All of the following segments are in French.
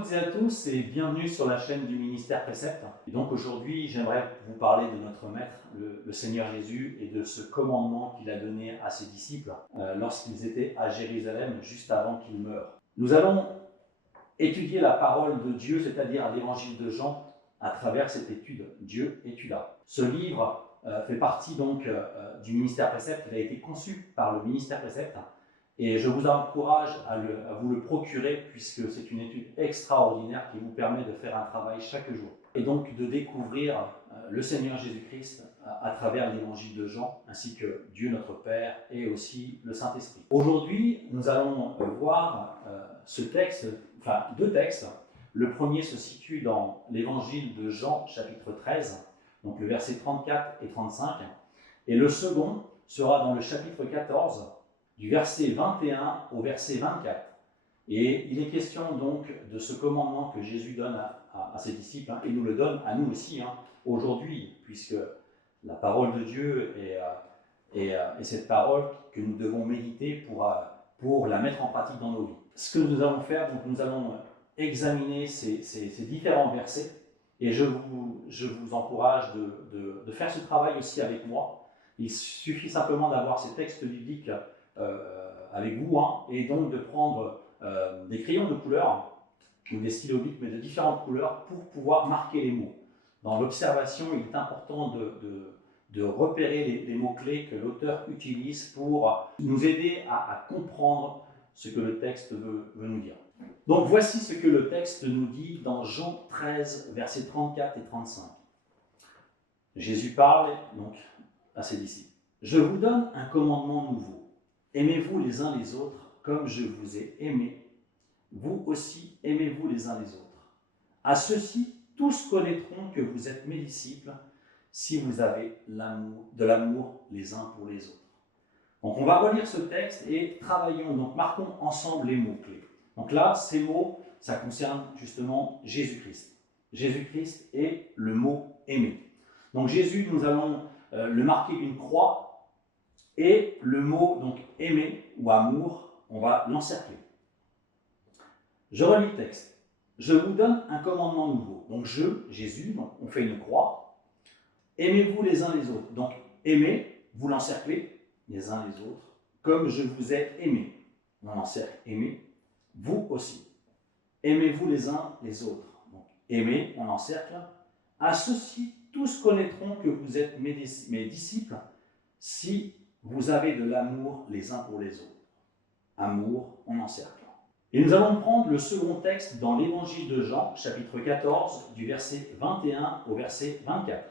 toutes et à tous et bienvenue sur la chaîne du ministère Précepte. Et donc aujourd'hui, j'aimerais vous parler de notre Maître, le Seigneur Jésus, et de ce commandement qu'il a donné à ses disciples lorsqu'ils étaient à Jérusalem juste avant qu'il meure. Nous allons étudier la parole de Dieu, c'est-à-dire l'évangile de Jean, à travers cette étude « Dieu es-tu là ». Ce livre fait partie donc du ministère Précepte. Il a été conçu par le ministère Précepte. Et je vous encourage à vous le procurer puisque c'est une étude extraordinaire qui vous permet de faire un travail chaque jour. Et donc de découvrir le Seigneur Jésus-Christ à travers l'évangile de Jean, ainsi que Dieu notre Père et aussi le Saint-Esprit. Aujourd'hui, nous allons voir deux textes. Le premier se situe dans l'évangile de Jean, chapitre 13, donc le verset 34 et 35. Et le second sera dans le chapitre 14, du verset 21 au verset 24. Et il est question donc de ce commandement que Jésus donne à ses disciples, et nous le donne à nous aussi, aujourd'hui, puisque la parole de Dieu est cette parole que nous devons méditer pour la mettre en pratique dans nos vies. Ce que nous allons faire, donc nous allons examiner ces différents versets, et je vous encourage de faire ce travail aussi avec moi. Il suffit simplement d'avoir ces textes bibliques avec vous, et donc de prendre des crayons de couleur ou des stylos bic, mais de différentes couleurs pour pouvoir marquer les mots. Dans l'observation, il est important de repérer les mots-clés que l'auteur utilise pour nous aider à comprendre ce que le texte veut nous dire. Donc voici ce que le texte nous dit dans Jean 13, versets 34 et 35. Jésus parle donc à ses disciples. « Je vous donne un commandement nouveau. Aimez-vous les uns les autres comme je vous ai aimé. Vous aussi, aimez-vous les uns les autres. À ceux-ci, tous connaîtront que vous êtes mes disciples si vous avez de l'amour les uns pour les autres. » Donc on va relire ce texte et travaillons, donc marquons ensemble les mots-clés. Donc là, ces mots, ça concerne justement Jésus-Christ. Jésus-Christ est le mot « aimer ». Donc Jésus, nous allons le marquer d'une croix. Et le mot donc aimer ou amour, on va l'encercler. Je relis le texte. Je vous donne un commandement nouveau. Donc Jésus, donc on fait une croix. Aimez-vous les uns les autres. Donc aimez, vous l'encerclez les uns les autres, comme je vous ai aimé. On encercle aimez, vous aussi. Aimez-vous les uns les autres. Donc aimez, on encercle. À ceux-ci, tous connaîtront que vous êtes mes disciples si vous avez de l'amour les uns pour les autres. Amour, on encercle. Et nous allons prendre le second texte dans l'évangile de Jean, chapitre 14, du verset 21 au verset 24.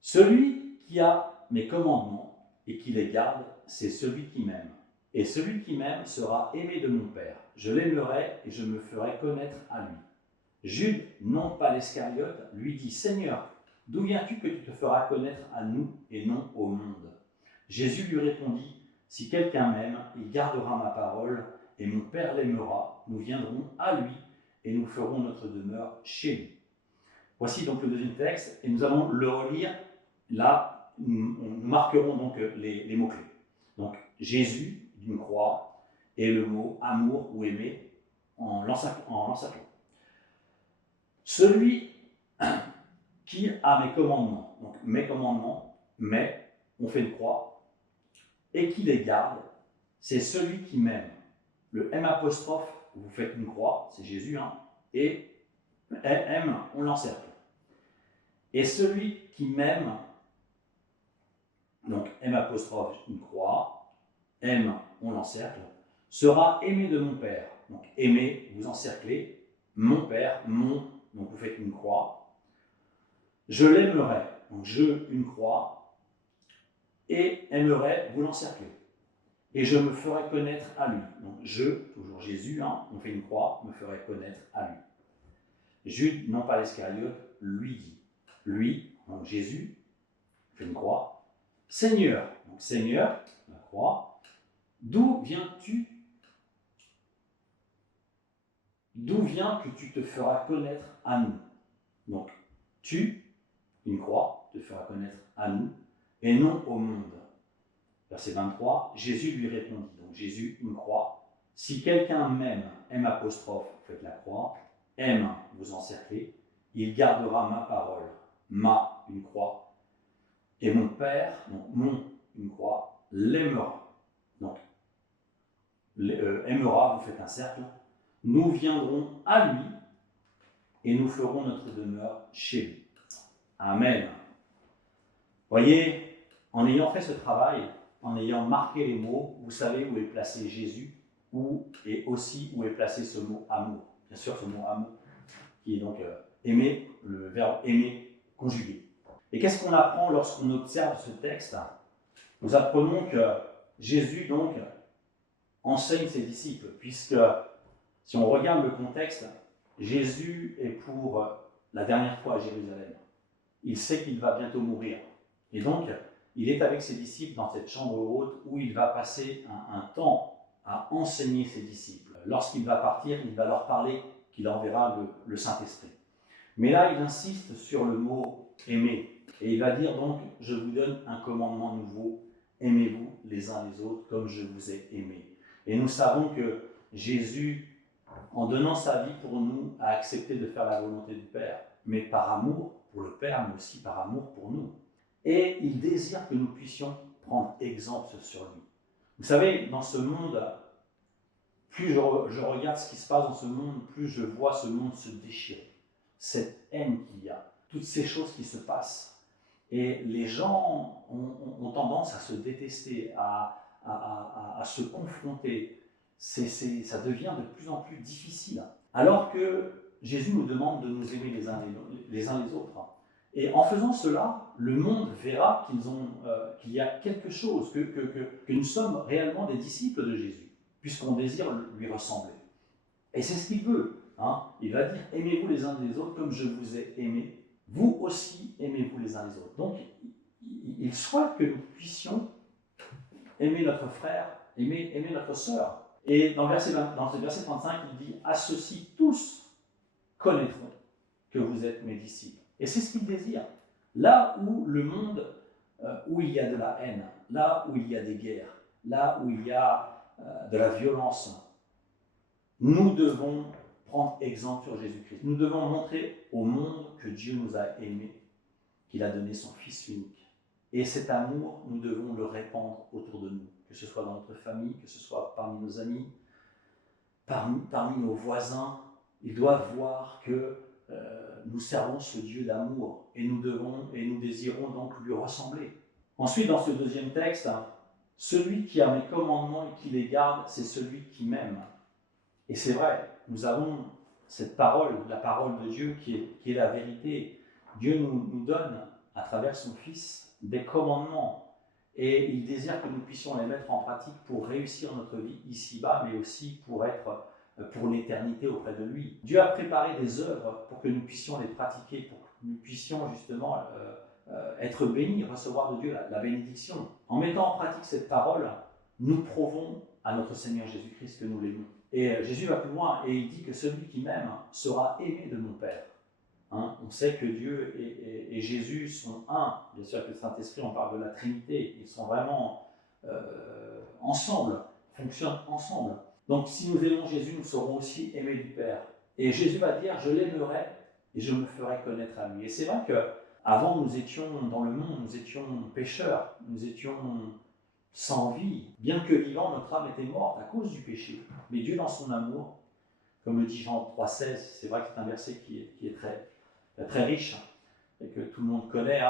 Celui qui a mes commandements et qui les garde, c'est celui qui m'aime. Et celui qui m'aime sera aimé de mon Père. Je l'aimerai et je me ferai connaître à lui. Jude, non pas l'Iscariote, lui dit « Seigneur, d'où viens-tu que tu te feras connaître à nous et non au monde ?» Jésus lui répondit, « Si quelqu'un m'aime, il gardera ma parole, et mon Père l'aimera. Nous viendrons à lui, et nous ferons notre demeure chez lui. » Voici donc le deuxième texte, et nous allons le relire. Là, nous marquerons donc les mots-clés. Donc Jésus, d'une croix, et le mot amour ou aimer en l'encerclant. Celui qui a mes commandements, donc mes commandements, mais on fait une croix, et qui les garde, c'est celui qui m'aime. Le M apostrophe, vous faites une croix, c'est Jésus, et M, on l'encercle. Et celui qui m'aime, donc M apostrophe, une croix, M, on l'encercle, sera aimé de mon Père. Donc aimer, vous encerclez, mon Père, donc vous faites une croix. Je l'aimerai, donc une croix, et aimerai, vous l'encerclez. Et je me ferai connaître à lui. Donc toujours Jésus, on fait une croix, me ferai connaître à lui. Jude, non pas l'Iscariote, lui dit. Lui, donc Jésus, fait une croix. Seigneur, donc Seigneur, la croix, d'où viens-tu? D'où vient que tu te feras connaître à nous? Donc, une croix, te fera connaître à nous, et non au monde. Verset 23, Jésus lui répondit. Donc Jésus, une croix. Si quelqu'un m'aime, M apostrophe, faites la croix, aime, vous encerclez, il gardera ma parole, ma, une croix, et mon Père, donc mon, une croix, l'aimera. Donc, aimera, vous faites un cercle, nous viendrons à lui et nous ferons notre demeure chez lui. Amen. Voyez, en ayant fait ce travail, en ayant marqué les mots, vous savez où est placé Jésus, et aussi où est placé ce mot amour. Bien sûr, ce mot amour, qui est donc aimer, le verbe aimer conjugué. Et qu'est-ce qu'on apprend lorsqu'on observe ce texte? Nous apprenons que Jésus, donc, enseigne ses disciples, puisque, si on regarde le contexte, Jésus est pour la dernière fois à Jérusalem. Il sait qu'il va bientôt mourir. Et donc, il est avec ses disciples dans cette chambre haute où il va passer un temps à enseigner ses disciples. Lorsqu'il va partir, il va leur parler qu'il enverra le Saint-Esprit. Mais là, il insiste sur le mot « aimer ». Et il va dire donc « Je vous donne un commandement nouveau, aimez-vous les uns les autres comme je vous ai aimés ». Et nous savons que Jésus, en donnant sa vie pour nous, a accepté de faire la volonté du Père, mais par amour pour le Père, mais aussi par amour pour nous. Et il désire que nous puissions prendre exemple sur lui. Vous savez, dans ce monde, plus je regarde ce qui se passe dans ce monde, plus je vois ce monde se déchirer. Cette haine qu'il y a, toutes ces choses qui se passent. Et les gens ont tendance à se détester, à se confronter. Ça devient de plus en plus difficile. Alors que Jésus nous demande de nous aimer les uns les autres. Et en faisant cela, le monde verra qu'il y a quelque chose, que nous sommes réellement des disciples de Jésus, puisqu'on désire lui ressembler. Et c'est ce qu'il veut. Il va dire « Aimez-vous les uns les autres comme je vous ai aimé. Vous aussi, aimez-vous les uns les autres. » Donc, il souhaite que nous puissions aimer notre frère, aimer notre sœur. Et dans le verset 35, il dit « À ceux-ci tous connaîtront que vous êtes mes disciples. » Et c'est ce qu'il désire. Là où le monde, où il y a de la haine, là où il y a des guerres, là où il y a de la violence, nous devons prendre exemple sur Jésus-Christ. Nous devons montrer au monde que Dieu nous a aimés, qu'il a donné son Fils unique. Et cet amour, nous devons le répandre autour de nous, que ce soit dans notre famille, que ce soit parmi nos amis, parmi nos voisins. Ils doivent voir que nous servons ce Dieu d'amour et nous désirons donc lui ressembler. Ensuite, dans ce deuxième texte, celui qui a mes commandements et qui les garde, c'est celui qui m'aime. Et c'est vrai, nous avons cette parole, la parole de Dieu qui est la vérité. Dieu nous donne, à travers son Fils, des commandements. Et il désire que nous puissions les mettre en pratique pour réussir notre vie ici-bas, mais aussi pour l'éternité auprès de lui. Dieu a préparé des œuvres pour que nous puissions les pratiquer, pour que nous puissions justement être bénis, recevoir de Dieu la bénédiction. En mettant en pratique cette parole, nous prouvons à notre Seigneur Jésus-Christ que nous l'aimons. Et Jésus va plus loin et il dit que celui qui m'aime sera aimé de mon Père. On sait que Dieu et Jésus sont un. Bien sûr que le Saint-Esprit, on parle de la Trinité. Ils sont vraiment ensemble, fonctionnent ensemble. Donc si nous aimons Jésus, nous serons aussi aimés du Père. Et Jésus va dire, je l'aimerai et je me ferai connaître à lui. Et c'est vrai qu'avant, nous étions dans le monde, nous étions pécheurs, nous étions sans vie. Bien que vivant, notre âme était morte à cause du péché. Mais Dieu, dans son amour, comme le dit Jean 3,16, c'est vrai que c'est un verset qui est très riche et que tout le monde connaît.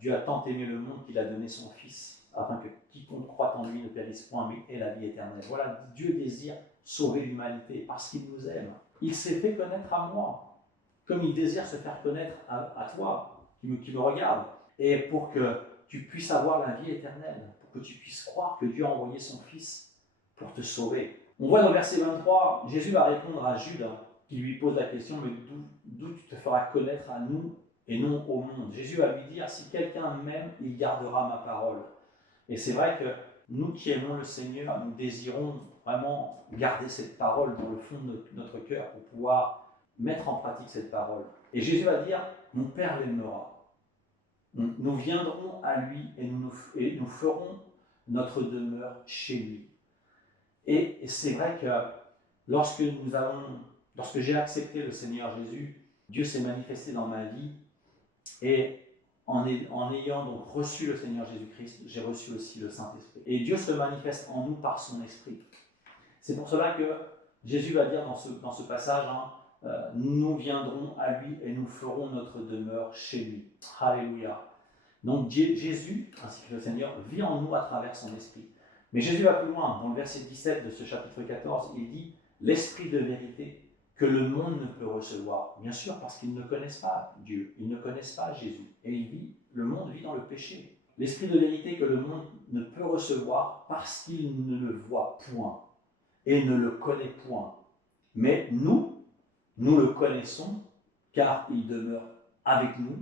Dieu a tant aimé le monde qu'il a donné son Fils, afin que quiconque croit en lui ne périsse point, mais ait la vie éternelle. Voilà, Dieu désire sauver l'humanité parce qu'il nous aime. Il s'est fait connaître à moi, comme il désire se faire connaître à toi, qui me regarde. Et pour que tu puisses avoir la vie éternelle, pour que tu puisses croire que Dieu a envoyé son Fils pour te sauver. On voit dans le verset 23, Jésus va répondre à Jude, qui lui pose la question, mais d'où tu te feras connaître à nous et non au monde. Jésus va lui dire, si quelqu'un m'aime, il gardera ma parole. Et c'est vrai que nous qui aimons le Seigneur, nous désirons vraiment garder cette parole dans le fond de notre cœur pour pouvoir mettre en pratique cette parole. Et Jésus va dire, mon Père l'aimera. Nous viendrons à lui et nous ferons notre demeure chez lui. Et c'est vrai que lorsque j'ai accepté le Seigneur Jésus, Dieu s'est manifesté dans ma vie, et en ayant donc reçu le Seigneur Jésus-Christ, j'ai reçu aussi le Saint-Esprit. Et Dieu se manifeste en nous par son Esprit. C'est pour cela que Jésus va dire dans ce passage, nous viendrons à lui et nous ferons notre demeure chez lui. Alléluia. Donc Jésus, ainsi que le Seigneur, vit en nous à travers son Esprit. Mais Jésus va plus loin. Dans le verset 17 de ce chapitre 14, il dit « L'Esprit de vérité que le monde ne peut recevoir. » Bien sûr, parce qu'ils ne connaissent pas Dieu, ils ne connaissent pas Jésus. Et le monde vit dans le péché. L'Esprit de vérité que le monde ne peut recevoir parce qu'il ne le voit point et ne le connaît point. Mais nous le connaissons car il demeure avec nous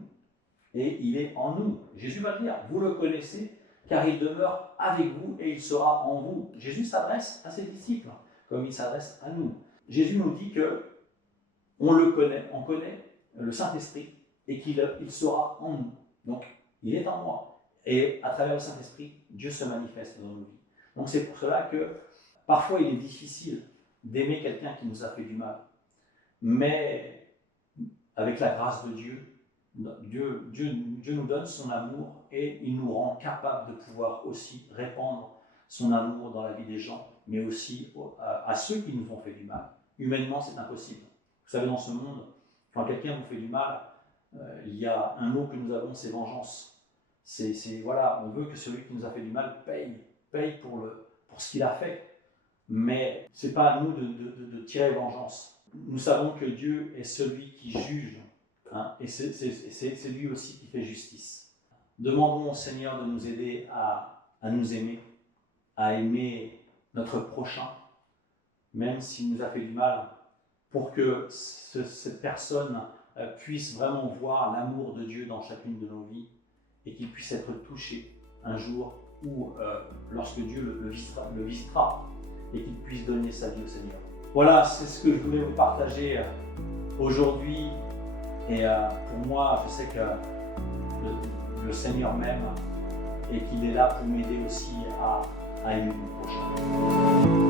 et il est en nous. Jésus va dire, vous le connaissez car il demeure avec vous et il sera en vous. Jésus s'adresse à ses disciples comme il s'adresse à nous. Jésus nous dit que on connaît le Saint-Esprit et qu'il sera en nous. Donc, il est en moi. Et à travers le Saint-Esprit, Dieu se manifeste dans nos vies. Donc, c'est pour cela que parfois il est difficile d'aimer quelqu'un qui nous a fait du mal. Mais avec la grâce de Dieu nous donne son amour et il nous rend capables de pouvoir aussi répandre son amour dans la vie des gens, mais aussi à ceux qui nous ont fait du mal. Humainement, c'est impossible. Vous savez, dans ce monde, quand quelqu'un vous fait du mal, il y a un mot que nous avons, c'est vengeance. Voilà, on veut que celui qui nous a fait du mal paye pour ce qu'il a fait. Mais ce n'est pas à nous de tirer vengeance. Nous savons que Dieu est celui qui juge, et c'est lui aussi qui fait justice. Demandons au Seigneur de nous aider à nous aimer, à aimer notre prochain, même s'il nous a fait du mal, pour que cette personne puisse vraiment voir l'amour de Dieu dans chacune de nos vies et qu'il puisse être touché un jour où, lorsque Dieu le visitera, et qu'il puisse donner sa vie au Seigneur. Voilà, c'est ce que je voulais vous partager aujourd'hui. Et pour moi, je sais que le Seigneur m'aime et qu'il est là pour m'aider aussi à aimer mon prochain.